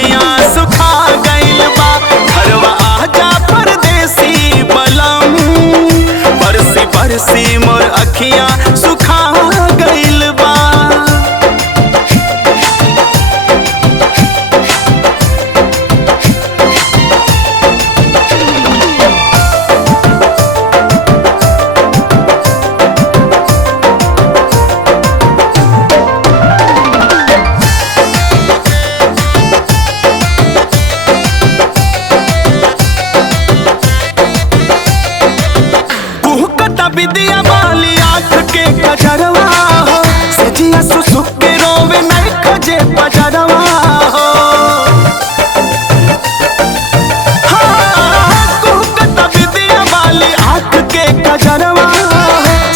अखियां सुखा गइल बा। घरवा आजा परदेसी बलम, बरसी बरसी मोर अखियां सुखा गइल बा। विदिया वाली आँख के कजरवा हो, सजिया सुसुक के रोवे नहीं खजे बजरवा हो। हाँ, विदिया वाली आँख के कजरवा हो,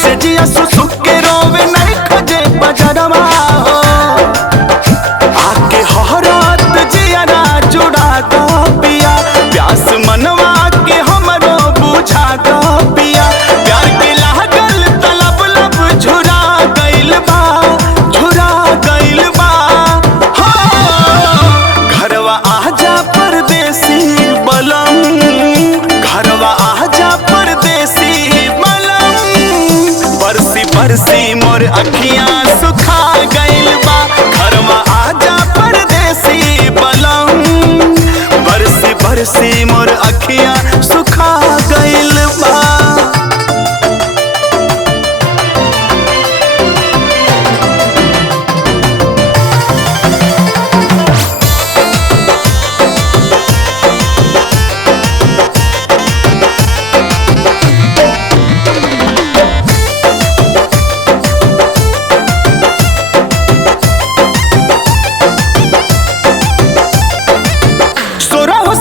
सजिया सुसुक के रोवे नहीं खजे बजरवा हो। आके हरात जियरा जुड़ा दो पिया, प्यास मनवा के हमरो बुझा दो पिया। बरसी मोर अखियां सुखा गइल बा। घरवा आजा परदेसी बलम, बरसी बरसी मोर अखियां सुखा गइल बा।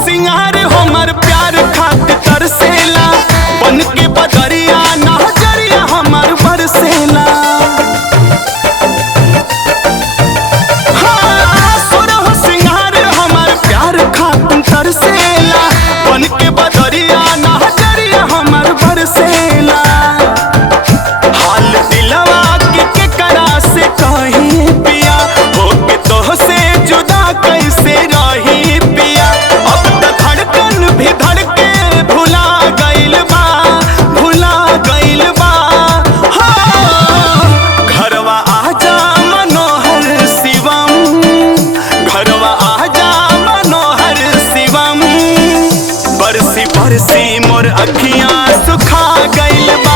सिंगार हमर प्यार खातिर तरसेला, बन के बदरिया नजरिया हमर बरसेला। हाँ, सोरह सिंगार हमर प्यार खातिर तरसेला, बन के बदरिया नजरिया हमर बरसेला। हाल दिलवा के केकरा से कहीं पिया, होके तोह से जुदा कैसे रही पिया। भी धड़के भुला गइल बा, भुला गइल बा। हाँ, घरवा आजा मनोहर शिवम, घरवा आजा मनोहर शिवम, बरसी बरसी मोर अखियां सुखा गइल बा।